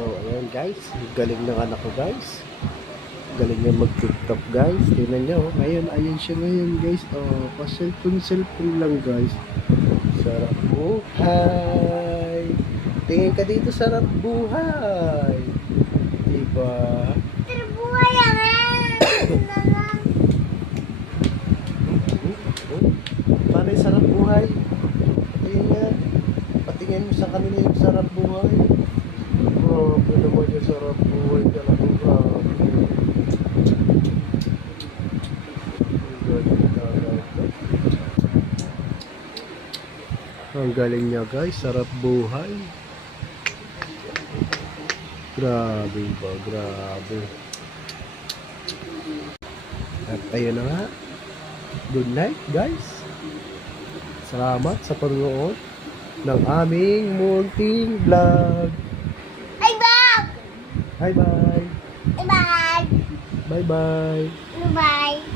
So, ayan guys. Galing ng anak ko guys. Galing niya mag-tiktok guys. Tingnan niyo. Ngayon, ayan siya ngayon guys. Oh, pa-cellphone lang guys. Sarap buhay. Tingin ka dito, sarap buhay. Diba? Sarap buhay ang Paano yung sarap buhay? Tingin nga. Patingin mo sa kanila yung sarap buhay. Grabe naman yung sarap buhay. Talagang grabe. Ang galing niya guys. Sarap buhay. Grabe ba? Grabe. At ayun na nga. Good night guys. Salamat sa panonood ng aming munting vlog. Ay, Bob! Bye bye. Bye! Bye bye. Bye!